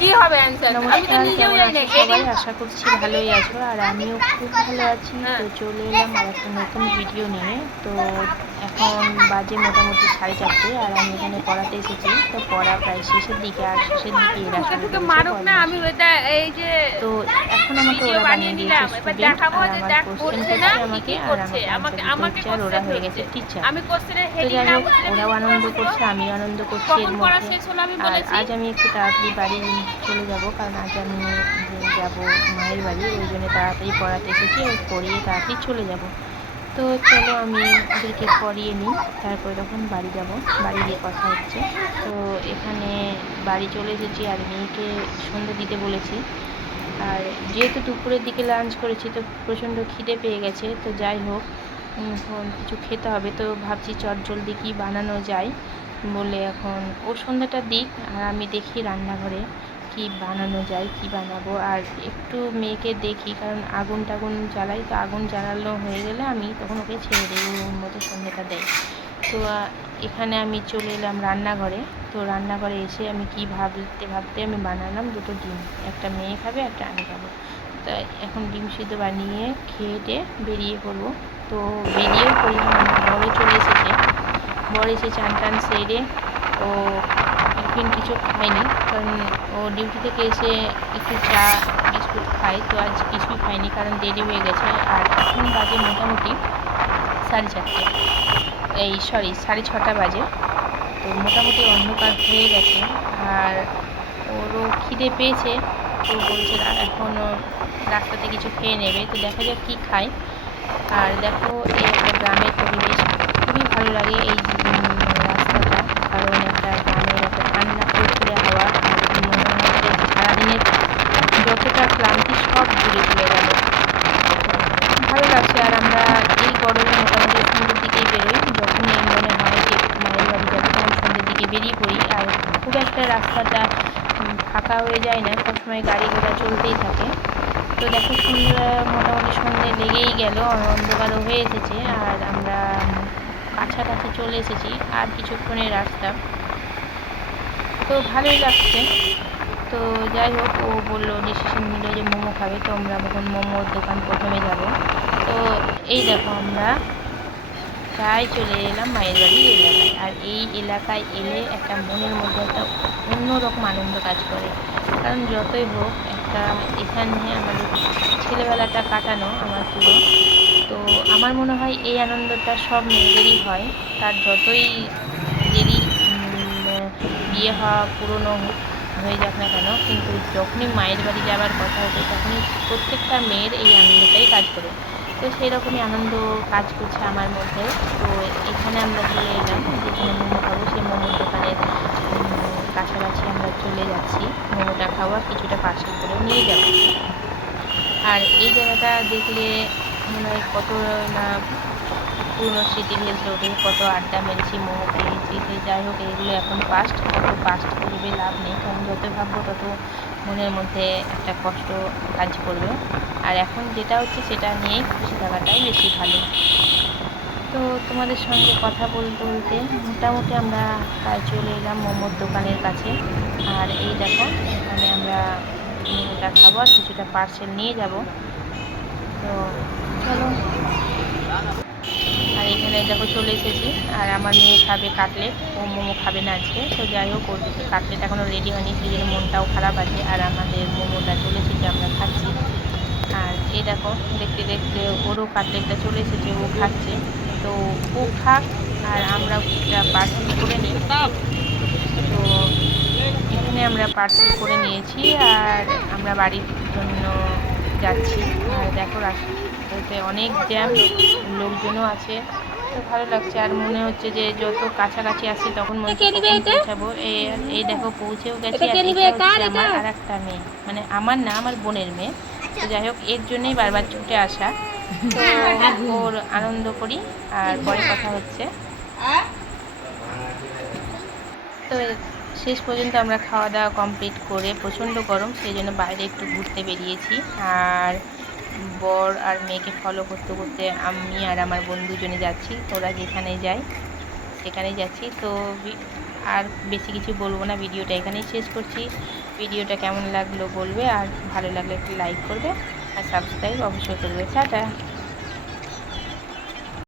কি হবে অ্যানসার? আমি তো নমস্কার, নিজেও কেমন জানি না। আছো সবাই? আশা করছি ভালোই আছো, আর আমিও খুব ভালো আছি। তো চলে এলাম আর একটা নতুন ভিডিও নিয়ে। তো এখন বাজে মোটামুটি 4:30, আর আমি এখানে পড়াতে এসেছি। তো পড়া প্রায় শেষের দিকে, আর শেষের দিকে এরা ঠুকে শুরু ঠুকে করেছে মারুক না, আমি বদমাইশি। এটা এই যে তো এখন আমাকে ভিডিও ওরা বানিয়ে বানিয়ে দিয়েছে নিলাম, এবার স্টুডেন্ট, দেখাবো আর যে আমার দেখ কোশ্চেন করছে না করছে কি আমাকে, কি আর করছে, আমাকে আমাকে অ্যান্সার দিতে আমাকে হচ্ছে, আর ওরা কোশ্চেন হয়ে গেছে ধরছে। টিচার। আমি কোশ্চেনের তো হেডিং যাই না হোক, বুঝলে কি ওরাও করে আনন্দ বুঝবো? করছে, আমিও আনন্দ করছি কখন এর পড়া মধ্যে। শেষ হলো আমি আর বলেছি। আজ আমি একটু তাড়াতাড়ি বাড়ি চলে যাব, কারণ আজ আমি যাব মায়ের বাড়ি, ওই জন্য তাড়াতাড়ি পড়াতে এসেছি, ওই পড়িয়ে তাড়াতাড়ি চলে যাব। তো চলো আমি ওদেরকে পড়িয়ে নিই, তারপরে তখন বাড়ি যাব, বাড়ি গিয়ে কথা হচ্ছে। তো এখানে বাড়ি চলে এসেছি, আর মেয়েকে সন্ধ্যে দিতে বলেছি। আর যেহেতু দুপুরের দিকে লাঞ্চ করেছি, তো প্রচণ্ড খিদে পেয়ে গেছে। তো যাই হোক, এখন কিছু খেতে হবে। তো ভাবছি চটজলদি কী বানানো যায় বলে, এখন ও সন্ধ্যাটা দিক আর আমি দেখি রান্নাঘরে কি বানানো যায়, কি বানাবো। আর একটু মেয়েকে দেখি, কারণ আগুন টাগুন জ্বালাই, তো আগুন জ্বালানো হয়ে গেলে আমি তখন ওকে ছেড়ে দিই, ওর মতো সন্ধ্যাটা দেয়। তো এখানে আমি চলে এলাম রান্নাঘরে। তো রান্নাঘরে এসে আমি কি ভাবতে ভাবতে আমি বানালাম দুটো ডিম, একটা মেয়ে খাবে, একটা আমি খাবো। তাই এখন ডিম সিদ্ধ বানিয়ে খেয়ে বেরিয়ে পড়বো। তো বেরিয়েও পড়লাম, আমার বড় চলে এসেছে। বর এসে চান টান সেরে ও টিফিন কিছু খায়নি, কারণ ও ডিউটি থেকে এসে একটু চা বিস্কুট খায়। তো আজ কিছুই খায়নি, কারণ দেরি হয়ে গেছে। আর এখন বাজে মোটামুটি 4:30, এই সরি 6:30 বাজে। তো মোটামুটি অন্ধকার হয়ে গেছে, আর ওরও খিদে পেয়েছে। তো বলছে এখনও রাস্তাতে কিছু খেয়ে নেবে, তো দেখা যাক কী খায়। আর দেখো, এই একটা গ্রামের পরিবেশ, খুবই ভালো লাগে এই রাস্তাটা, কারণ একটা গ্রামের একটা ঠান্ডা ফুরফুরে হাওয়া, আর মনে হচ্ছে সারাদিনের যতটা ক্লান্তি সব দূরে চলে গেল। ভালো লাগছে। আর আমরা এই গরমে মোটামুটি সন্ধ্যের দিকেই বেরোই, যখনই মনে হয় যে একটু মায়ের বাড়ি যাবো, তখন সন্ধ্যের দিকে বেরিয়ে পড়ি। আর খুব একটা রাস্তাটা ফাঁকা হয়ে যায় না, সবসময় গাড়ি ঘোড়া চলতেই থাকে। তো দেখো, মোটামুটি সন্ধ্যে লেগেই গেল, অন্ধকারও হয়ে এসেছে, আর আমরা কাছাকাছি চলে এসেছি, আর কিছুক্ষণের রাস্তা। তো ভালোই লাগছে। তো যাই হোক, ও বললো, ডিসিশন নিল যে মোমো খাবে, তো আমরা এখন মোমোর দোকান প্রথমে যাব। তো এই দেখো, আমরা প্রায় চলে এলাম মায়ের বাড়ির এলাকায়। আর এই এলাকায় এলে একটা মনের মধ্যে একটা অন্যরকম আনন্দ কাজ করে, কারণ যতই হোক একটা এখানে আমাদের ছেলেবেলাটা কাটানো আমার পুরো। তো আমার মনে হয় এই আনন্দটা সব মেয়েদেরই হয়, তার যতই দেরি বিয়ে হওয়া পুরনো হয়ে যাক না কেন, কিন্তু যখনই মায়ের বাড়ি যাওয়ার কথা ওঠে, তখনই প্রত্যেকটা মেয়ের এই আনন্দটাই কাজ করে। তো সেই রকমই আনন্দ কাজ করছে আমার মধ্যেও। তো এখানে আমরা চলে এলাম, যেখানে মোমো খাবো, সেই মোমোর দোকানের কাছাকাছি আমরা চলে যাচ্ছি মোমোটা খাবো, আর কিছুটা পার্সেল করেও নিয়ে যাব। আর এই জায়গাটা দেখলে মনে হয় কত না পুরনো স্মৃতি ভেসে ওঠে, কত আড্ডা মেরেছি, মোমো খেয়েছি। তো যাই হোক, এগুলো এখন পাস্ট, অত পাস্ট ভেবে লাভ নেই, কারণ যত ভাববো তত মনের মধ্যে একটা কষ্ট কাজ করবে। আর এখন যেটা হচ্ছে সেটা নিয়েই খুশি থাকাটাই বেশি ভালো। তো তোমাদের সঙ্গে কথা বলতে বলতে মোটামুটি আমরা প্রায় চলে এলাম মোমোর দোকানের কাছে। আর এই দেখো, এখানে আমরা মোমোটা খাবো, আর কিছুটা পার্সেল নিয়ে যাব। তো চলো, আর এখানে দেখো চলে এসেছি। আর আমার মেয়ে খাবে কাটলেট, ও মোমো খাবে না আজকে। তো যাই হোক, ওর কাটলেট এখনও রেডি হয়নি, সেই জন্য মনটাও খারাপ আছে। আর আমাদের মোমোটা চলে এসেছে, আমরা খাচ্ছি। আর এই দেখো, দেখতে দেখতে ওরও কাটলেটটা চলে এসেছে, ও খাচ্ছে। তো ও খাক, আর আমরা একটা পার্সেল করে নিই। তো এখানে আমরা পার্সেল করে নিয়েছি, আর আমরা বাড়ির জন্য যাচ্ছি। আর দেখো, রাস্তাতে অনেক জ্যাম, লোকজনও আছে। তো ভালো লাগছে, আর মনে হচ্ছে যে যত কাছাকাছি আসছি তখন মনে হচ্ছে কখন পৌঁছাবো। এই দেখো, পৌঁছেও গেছি। আর এটা হচ্ছে আমার আর একটা মেয়ে, মানে আমার না, আমার বোনের মেয়ে। তো যাই হোক, এর জন্যই বারবার ছুটে আসা। তো ওর আনন্দ করি, আর পরে কথা হচ্ছে। তো শেষ পর্যন্ত আমরা খাওয়া দাওয়া কমপ্লিট করে, প্রচণ্ড গরম, সেই জন্য বাইরে একটু ঘুরতে বেরিয়েছি। আর বর আর মেয়েকে ফলো করতে করতে আমি আর আমার বন্ধু দুজনে যাচ্ছি, ওরা যেখানে যায় সেখানেই যাচ্ছি। তো আর বেশি কিছু বলবো না, ভিডিওটা এখানেই শেষ করছি। ভিডিওটা কেমন লাগলো বলবে, আর ভালো লাগলে একটু লাইক করবে আর সাবস্ক্রাইব অবশ্যই করবে। টাটা।